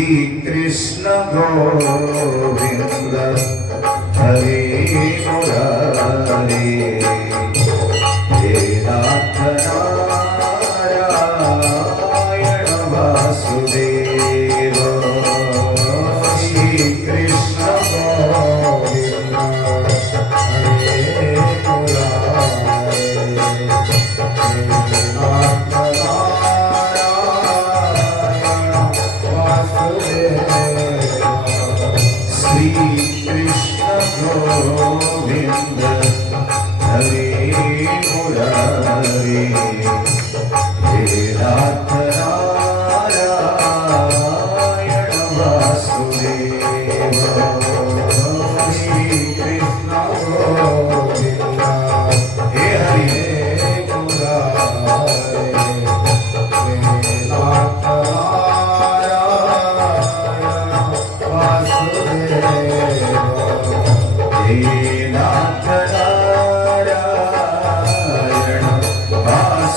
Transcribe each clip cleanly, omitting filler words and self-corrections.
कृष्ण गोविंद हरे मुरारी हे नाथ नारायण वासुदेव श्री कृष्ण गोविंद हरे मुरारी गोविंद हरे मुरारी हे नाथ नारायण वासुदेव श्री कृष्ण गोविंद हे हरे मुरारी हे नाथ नारायण वासुदेव हे नाथ नारायण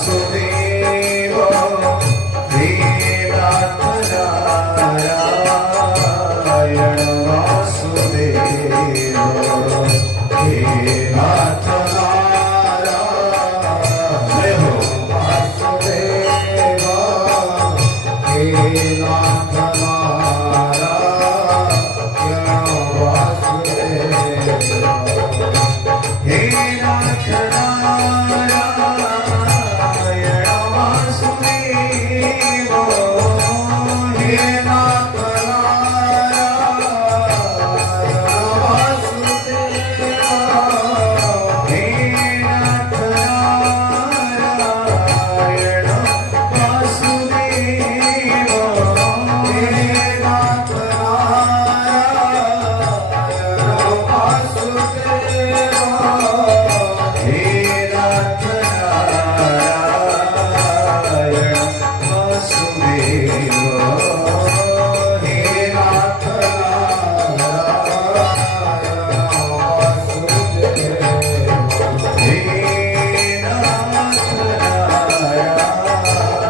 वासुदेव हे नाथ नारायण वासुदेव हे नाथ नारायण वासुदेव हे नाथ हे नाथ नारायण वासुदेव हे नाथ नारायण वासुदेव हे नाथ नारायण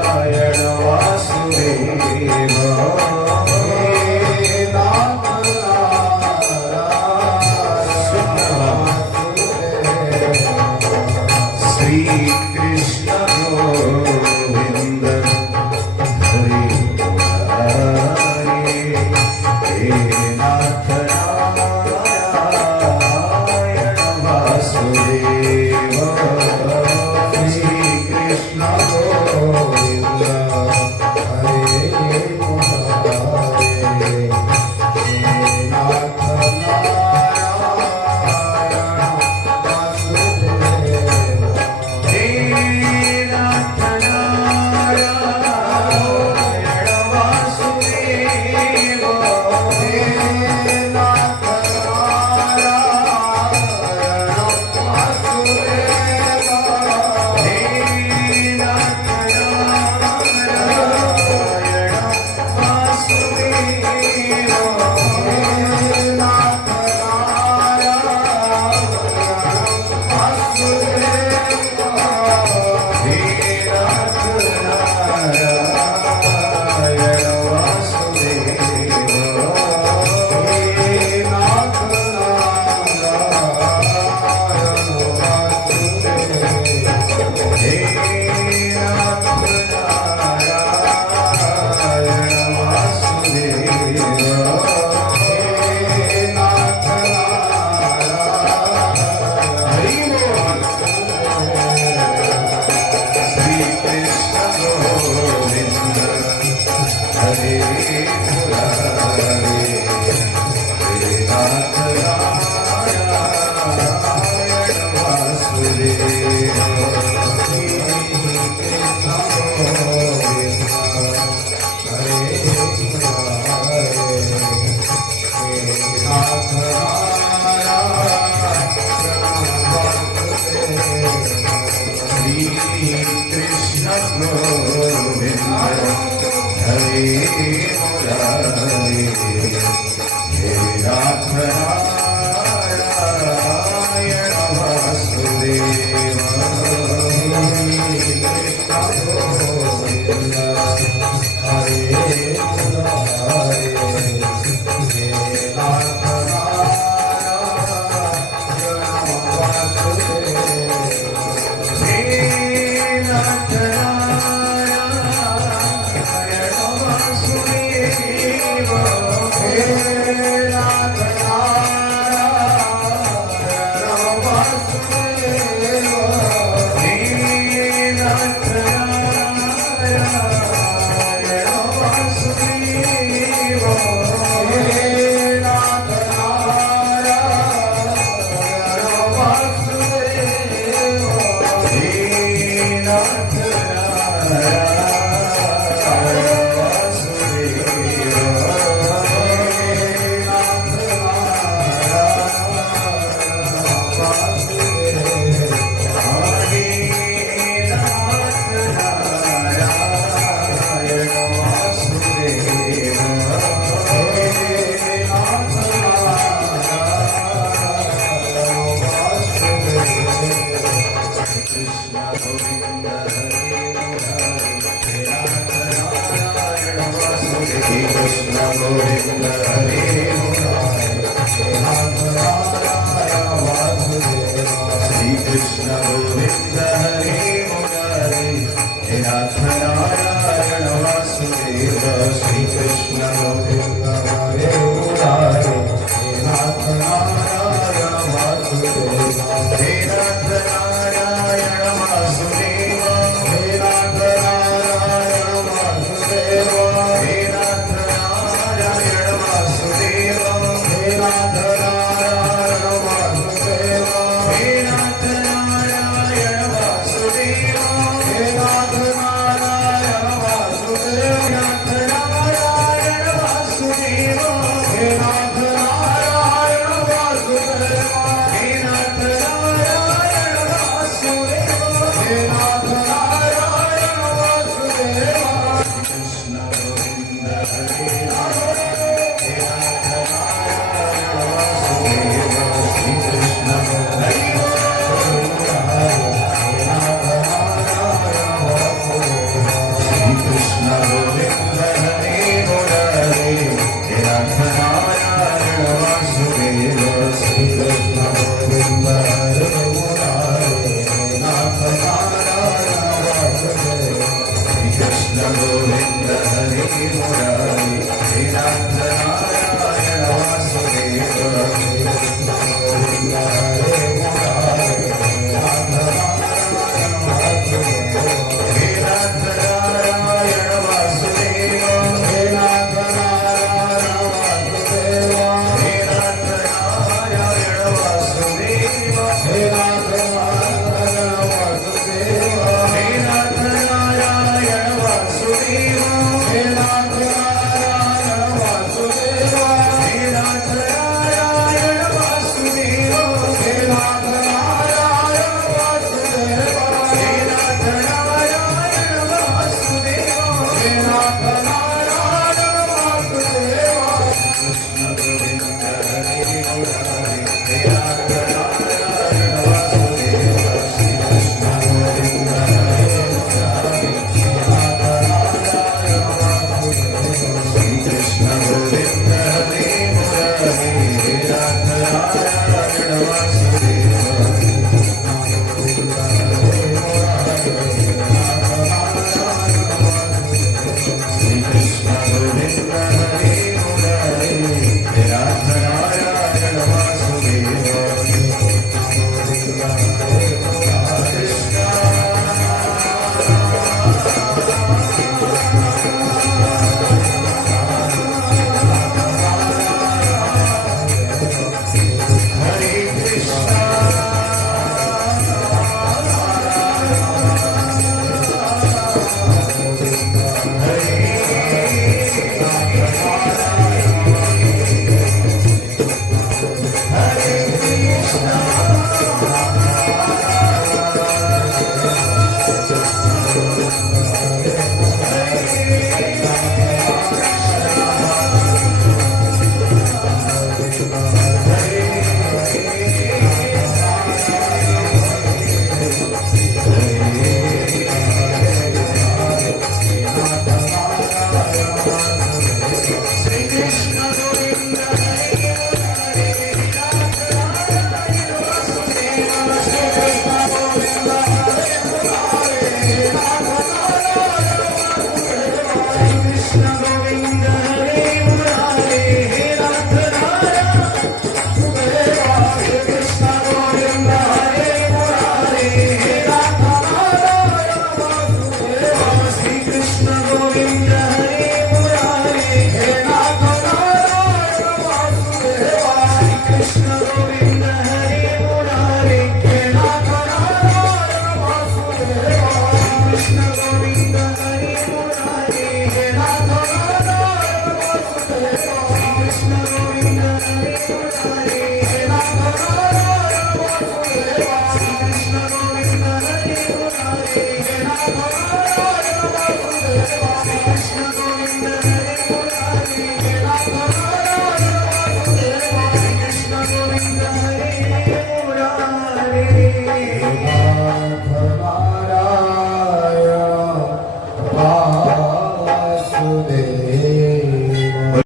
वासुदेव हे नाथ नारायण वासुदेव हे नाथ नारायण वासुदेव हे नाथ नारायण वासुदेव हे नाथ नारायण वासुदेव हे नाथ श्री कृष्ण गोविंद हरे मुरारी हे नाथ नारायण वासुदेव श्री कृष्ण गोविंद हरे मुरारी हे नाथ Hare Krishna Govind हरे मुरारे हे नाथ नारायण वासुदेवा श्री कृष्ण गोविंद हरे मुरारे हे नाथ नारायण वासुदेवा श्री कृष्ण गोविंद हरे मुरारे हे नाथ नारायण वासुदेवा हे नाथ नारायण वासुदेवा हे नाथ नारायण वासुदेवा हे नाथ नारायण वासुदेवा हे नाथ नारायण वासुदेवा हे नाथ नारायण वासुदेवा हे नाथ नारायण वासुदेवा नाथ नारायण वासुदेवा हे नाथ नारायण वासुदेवा हे नाथ नारायण वासुदेवा हे नाथ नारायण वासुदेवा कृष्ण गोविंद हरे हे नाथ नारायण वासुदेवा श्री कृष्ण हरे श्री कृष्ण गोविंद हरे मुरारे हे नाथ नारायण वासुदेवा श्री कृष्ण गोविंद हरे मुरारे हे नाथ नारायण वासुदेवा श्री कृष्ण गोविंद हरे मुरारे हे नाथ नारायण वासुदेवा श्री कृष्ण गोविंद हरे मुरारे हे नाथ नारायण वासुदेवा हे नाथ नारायण वासुदेवा हे नाथ नारायण वासुदेवा हे नाथ नारायण वासुदेवा हे नाथ नारायण वासुदेवा हे नाथ नारायण वासुदेवा हे नाथ नारायण वासुदेवा हे नाथ नारायण वासुदेवा हे नाथ नारायण वासुदेवा हे नाथ नारायण वासुदेवा कृष्ण गोविंद हरे मुरारे हे नाथ नारायण वासुदेवा श्री कृष्ण गोविंद हरे मुरारे हे नाथ नारायण वासुदेवा श्री कृष्ण गोविंद हरे मुरारे हे नाथ नारायण वासुदेवा श्री कृष्ण गोविंद हरे मुरारे हे नाथ नारायण वासुदेवा हरे Krishna Krishna Govinda Hare Murari